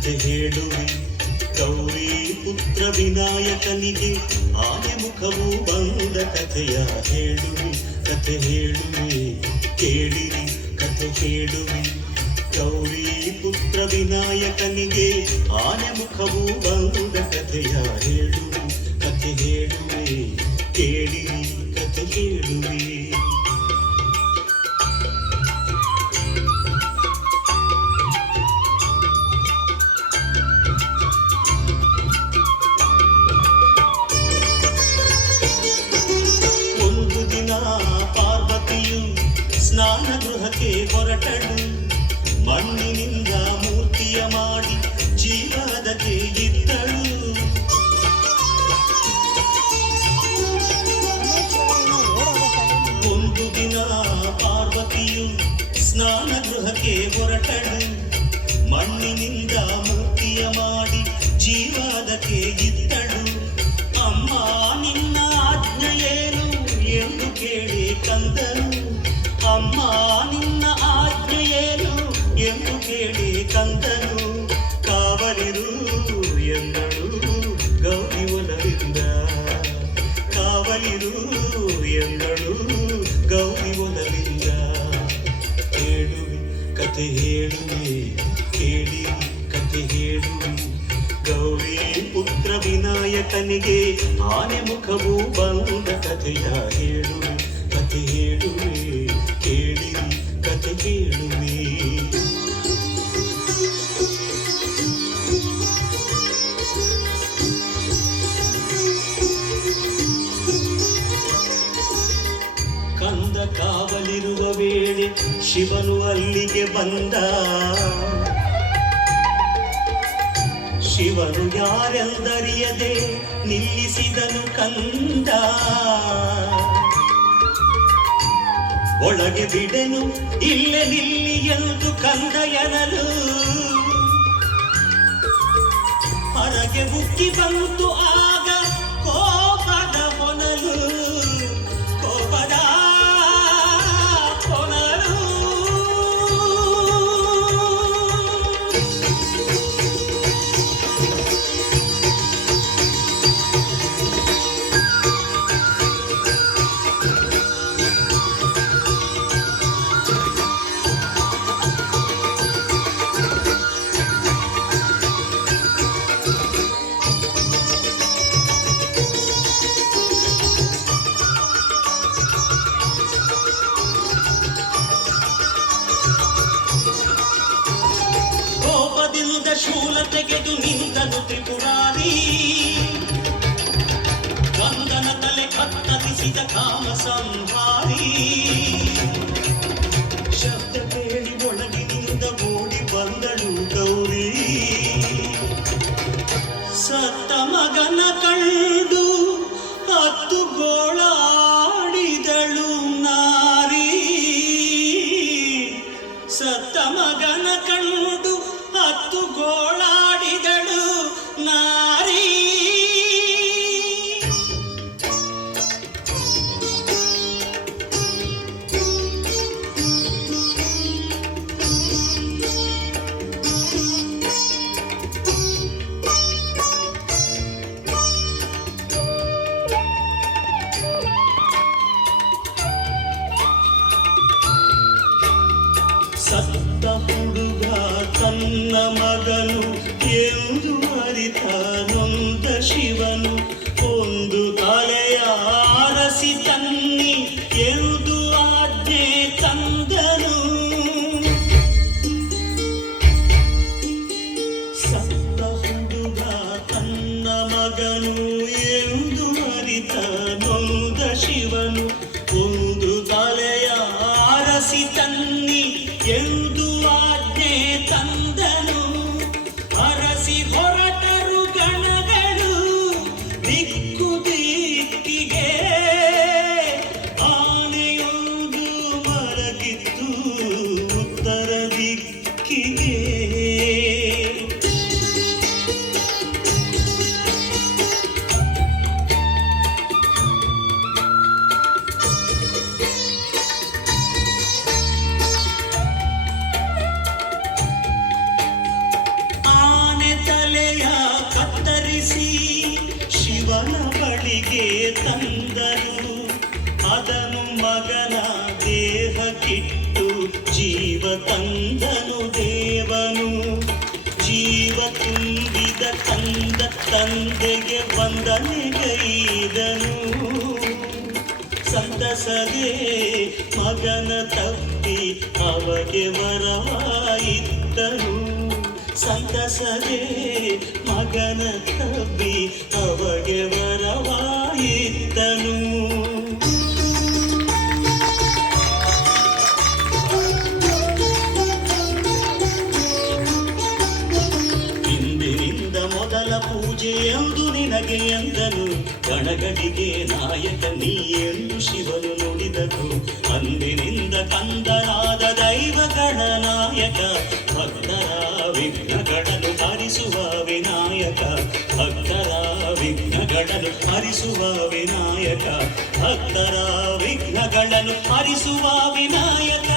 ಕಥೆ ಹೇಳುವೆ ಗೌರಿ ಪುತ್ರ ವಿನಾಯಕನಿಗೆ ಆನೆ ಮುಖವು ಬಂದ ಕಥೆಯ ಹೇಳುವೆ ಕಥೆ ಹೇಳುವೆ ಕೇಳಿರಿ ಕಥೆ ಹೇಳುವೆ ಗೌರಿ ಪುತ್ರ ವಿನಾಯಕನಿಗೆ ಆನೆ ಮುಖವು ಬಂದ ಕಥೆಯ ಹೇಳುವೆ ಕಥೆ ಹೇಳುವೆ ಕೇಳಿರಿ ಕಥೆ ಹೇಳುವೆ ಪಾರ್ವತಿಯು ಸ್ನಾನ ಗೃಹಕ್ಕೆ ಹೊರಟಳು ಮಣ್ಣಿನಿಂದ ಮೂರ್ತಿಯ ಮಾಡಿ ಜೀವದಕ್ಕೆ ಇದ್ದಳು ಒಂದು ದಿನ ಪಾರ್ವತಿಯು ಸ್ನಾನ ಗೃಹಕ್ಕೆ ಹೊರಟಳು ಮಣ್ಣಿನಿಂದ ಮೂರ್ತಿಯ ಮಾಡಿ ಜೀವದಕ್ಕೆ ಇದ್ದಳು ಅಮ್ಮ ನಿನ್ನ ಆಜ್ಞೆಯೇನು ಎಂದು ಕೇಳಿ ಕಂದನು ಅಮ್ಮ ನಿನ್ನ ಆಜ್ಞೆಯೇನು ಎಂದು ಕೇಳಿ ಕಂದನು ಕಾವಲಿರು ಎಂದಳು ಗೌರಿ ಒಲವಿಂದ ಕಾವಲಿರು ಎಂದಳು ಗೌರಿ ಒಲವಿಂದ ಹೇಳುವೆ ಕಥೆ ಹೇಳುವೆ ಕೇಳಿ ಕಥೆ ಹೇಳುವೆ ಗೌರಿ ಪುತ್ರ ವಿನಾಯಕನಿಗೆ ಆನೆ ಮುಖವು ಬಂದ ಕಥೆಯ ಹೇಳುವೆ ಕಥೆ ಹೇಳುವೆ ಕೇಳಿರಿ ಕಥೆ ಕೇಳುವೆ ಕಂದ ಕಾವಲಿರುವ ವೇಳೆ ಶಿವನು ಅಲ್ಲಿಗೆ ಬಂದ ಶಿವನು ಯಾರೆಂದರಿಯದೆ ನಿಲ್ಲಿಸಿದನು ಕಂದ ಒಳಗೆ ಬಿಡೆನು ಇಲ್ಲೇ ನಿಲ್ಲಿ ಎಂದು ಕಂದ ಎನ್ನಲು ಹೊರಗೆ ಬುಕ್ಕಿ ಬಂತು ಆಗ ಕೋಪದ ಹೊನಲು ಕೋಪದ ಹೊನಲು ಶೂಲ ತೆಗೆದು ನಿಂತನು ತ್ರಿಪುರಾರಿ ಕಂದನ ತಲೆ ಕತ್ತರಿಸಿದ ಕಾಮ ಸಂಹಾರಿ ಶಬ್ದ ಕೇಳಿ ಒಳಗಿನಿಂದ ಓಡಿ ಬಂದಳು ಗೌರಿ ಸತ್ತ ಮಗನ ಕಂಡು ಹತ್ತು ಗೋಳಾಡಿದಳು ನಾರಿ ಸತ್ತ ಮಗನ ಕಂಡು ಹತ್ತು ಗೋಳಾಡಿದಳು ನಾರಿ ಸತ್ತ ಹುಡುಗ ತನ್ನ ಮಗನು ಎಂದು ಅರಿತ ನೊಂದ ಶಿವನು ಒಂದು ತಲೆಯ ಆರಸಿ ತನ್ನಿ ಎಂದು ಆಜ್ಞೆ ತಂದನು ಸತ್ತ ಹುಡುಗ ತನ್ನ ಮಗನು ಎಂದು ಅರಿತ ನೊಂದ ಶಿವನು ಒಂದು ತಲೆಯ ಆರಸಿ ತನ್ನಿ ಎಂದು ಆಜ್ಞೆ ತಂದನು ಅರಸಿ ಹೊರಟರು ಗಣಗಳು ದಿಕ್ಕು ದಿಕ್ಕಿಗೆ ಆನೆಯೊಂದು ಮಲಗಿತ್ತು ಉತ್ತರ ದಿಕ್ಕಿಗೆ ಭೂಮಿಗೆ ತಂದರು ಅದನು ಮಗನ ದೇಹಕ್ಕಿಟ್ಟು ಜೀವ ತಂದನು ದೇವನು ಜೀವ ತುಂಬಿದ ಕಂದ ತಂದೆಗೆ ವಂದನೆಗೈದನು ಸಂತಸದೆ ಮಗನ ತಪ್ಪಿ ಅವಗೆ ವರವಾಯಿದ್ದನು ಸಂತಸದೆ ಮಗನ ತಪ್ಪಿ ಅವಗೆ ವರವಾಯಿದ್ದನು ಇಂದಿನಿಂದ ಮೊದಲ ಪೂಜೆ ಎಂದು ನಿನಗೆ ಎಂದನು ಗಣಗಡಿಗೆ ನಾಯಕ ನೀ ಎಂದು ಶಿವನು ನುಡಿದನು ಅಂದಿನಿಂದ ಕಂದನಾದ ದೈವ ಗಣನಾಯಕ ಭಕ್ತರ ವಿಘ್ನಗಳನ್ನು ಹರಿಸುವ ವಿನಾಯಕ ಭಕ್ತರ ವಿಘ್ನಗಳನ್ನು ಹರಿಸುವ ವಿನಾಯಕ ಭಕ್ತರ ವಿಘ್ನಗಳನ್ನು ಹರಿಸುವ ವಿನಾಯಕ